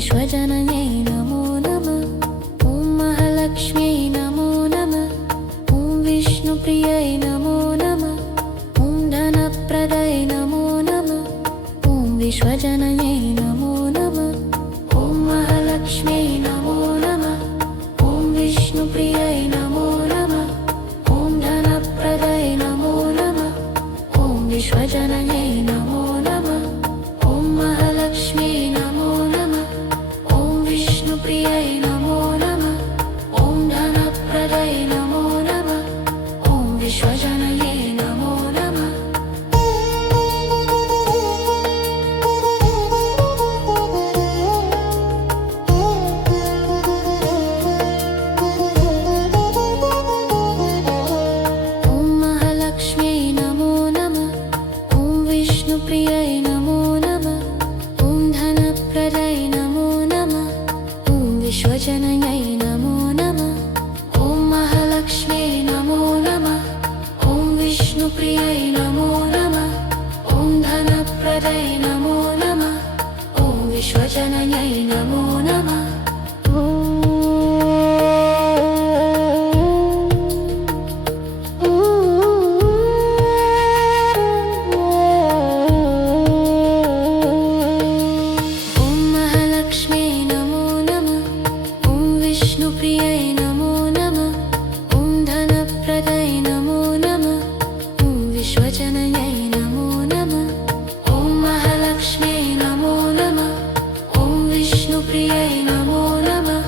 विश्वजनन्यै नमो नमः। ॐ महालक्ष्म्यै नमो नमः। ॐ विष्णुप्रियै नमो नमः। ॐ धनप्रदाय नमो नमः। ॐ विश्वजनन्यै नमो नमः। ॐ महालक्ष्म्यै नमो नमः। ॐ विष्णुप्रियै नमो नमः। ॐ धनप्रदाय नमो नमः। ॐ विश्वजनन्यै नमो नमः। ॐ महालक्ष्म्यै नमो नमः। ॐ विष्णुप्रियै नमो नमः। ॐ धनप्रदाय नमो नमः। ॐ विश्वजनन्यै नमो नमः। ॐ महालक्ष्म्यै नमो नमः। ॐ विष्णुप्रियै नमो नमः। ॐ धनप्रदाय नमो नमः। ॐ विश्वजनन्यै नमो नमः। ॐ महालक्ष्म्यै नमो नमः। ॐ विष्णुप्रियै नमो नमः। ॐ धनप्रदाय नमो नमः। ॐ विश्वजनन्यै नमो नमः। ॐ महालक्ष्म्यै नमो नमः। ॐ विष्णुप्रियै नमो नमः। ॐ धनप्रदाय नमो नमः। ॐ विश्वजनन्यै नमो नमः। ॐ महालक्ष्म्यै नमो नमः। ॐ विष्णुप्रियै नमो नमः।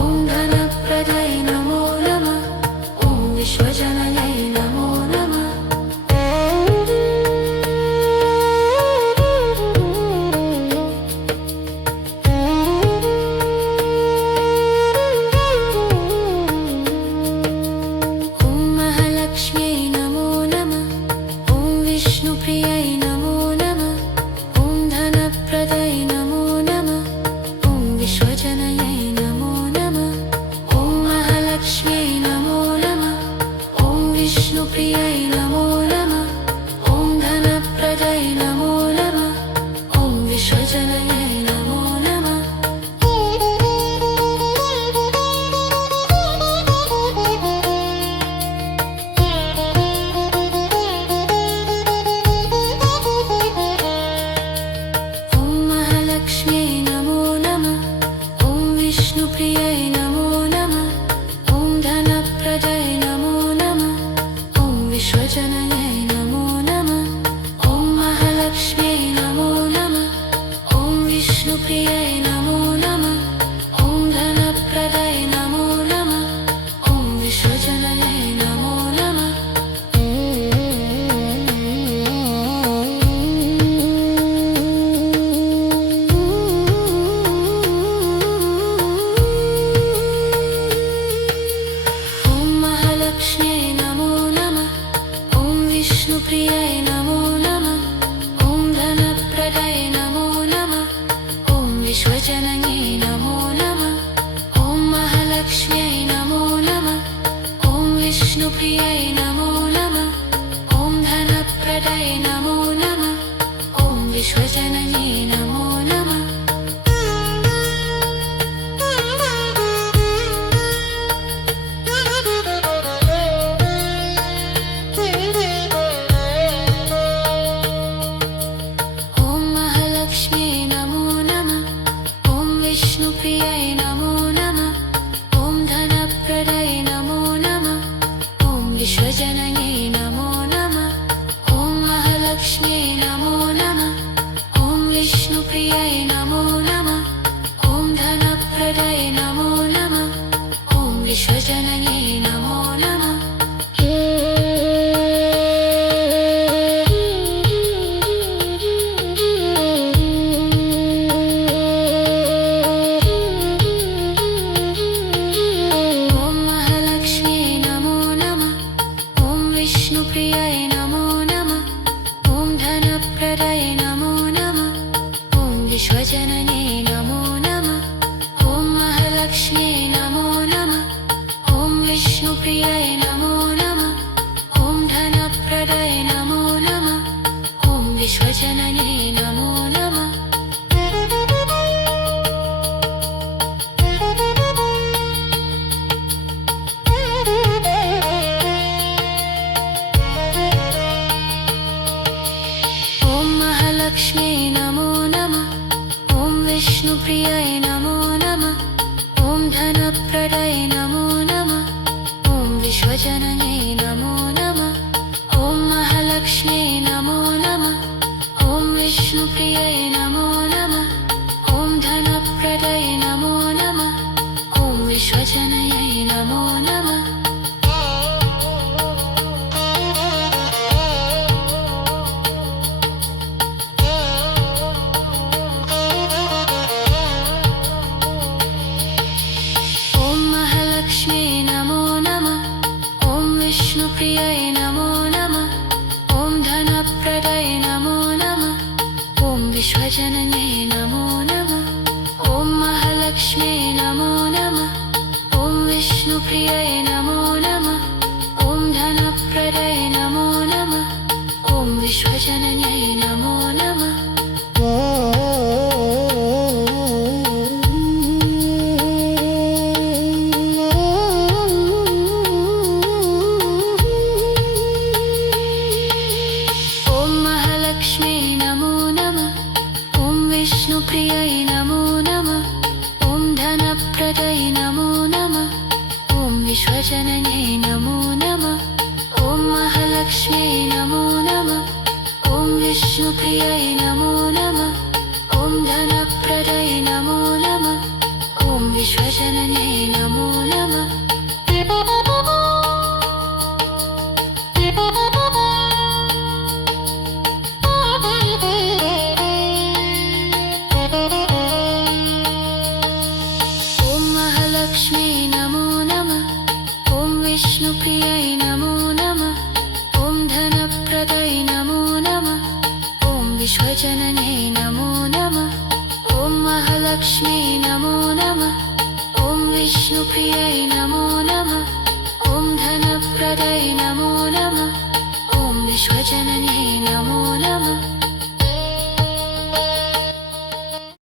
ॐ धनप्रदाय नमो नमः। ॐ विश्वजनन्यै नमो नमः। ॐ महालक्ष्म्यै नमो नमः। ॐ विष्णुप्रियै नमो नमः। ॐ धनप्रदाय नमो नमः। ॐ विश्वजनन्यै नमो नमः। ॐ महालक्ष्म्यै नमो नमः। ॐ विष्णुप्रियै नमो नमः। ॐ धनप्रदाय नमो नमः। ॐ विश्वजनन्यै नमो नमः। ॐ महालक्ष्म्यै नमो नमः। ॐ विष्णुप्रियै नमो नमः। ॐ धनप्रदाय नमो नमः। ॐ विश्वजनन्यै नमो नमः। ॐ महालक्ष्म्यै नमो नमः। ॐ विष्णुप्रियै नमो नमः। ॐ धनप्रदाय नमो नमः। ॐ विश्वजनन्यै नमो नमः। ॐ महालक्ष्म्यै नमो नमः। ॐ विष्णुप्रियै नमो नमः। ॐ धनप्रदाय नमो नमः। ॐ विश्वजनन्यै नमो नमः। ॐ महालक्ष्म्यै नमो नमः। ॐ विष्णुप्रियै नमो नमः। ॐ धनप्रदाय नमो नमः। ॐ विश्वजनन्यै नमो नमः। ॐ महालक्ष्म्यै नमो नमः। ॐ विष्णुप्रियै नमो नमः। ॐ धनप्रदाय नमो नमः। ॐ विश्वजनन्यै नमो नमः। ॐ महालक्ष्म्यै नमो नमः। ॐ विष्णुप्रियै नमो नमः। ॐ धनप्रदाय नमो नमः। ॐ विश्वजनन्यै नमो नमः। ॐ महालक्ष्म्यै नमो नमः। ॐ विष्णुप्रियै नमो नमः। ॐ धनप्रदाय नमो नमः। ॐ विश्वजनन्यै नमो नमः। ॐ महालक्ष्म्यै नमो नमः। ॐ विष्णुप्रियै नमो नमः। ॐ धनप्रदाय नमो नमः। ॐ विश्वजनन्यै नमो नमः। विष्णुप्रियाय नमो नमः। ॐ धनप्रदाय नमो नमः। ॐ विश्वजनन्यै नमो नमः। ॐ महालक्ष्म्यै नमो नमः। ॐ विष्णुप्रियाय नमो नमः। ॐ धनप्रदाय नमो नमः। ॐ विश्वजनन्यै नमो नमः। विष्णुप्रियाय नमो नमः। ॐ धनप्रदाय नमो नमः। ॐ विश्वजनन्यै नमो नमः। ॐ महालक्ष्म्यै नमो नमः। ॐ विष्णुप्रियाय नमो नमः। ॐ धनप्रदाय नमो नमः। ॐ विश्वजनन्यै नमो नमः। विष्णुप्रियाय नमो नमः। ॐ धनप्रदाय नमो नमः। ॐ विश्वजनन्यै नमो नमः। ॐ महालक्ष्म्यै नमो नमः। ॐ विष्णुप्रियाय नमो नमः। ॐ धनप्रदाय नमो नमः। ॐ विश्वजनन्यै नमो नमः। लक्ष्म्यै नमो नमः। ॐ विष्णुप्रियाय नमो नमः। ॐ धनप्रदाय नमो नमः। ॐ विश्वजनन्यै नमो नमः। ॐ महालक्ष्म्यै नमो नमः। ॐ विष्णुप्रियाय नमो नमः। ॐ धनप्रदाय नमो नमः। ॐ विश्वजनन्यै नमो नमः।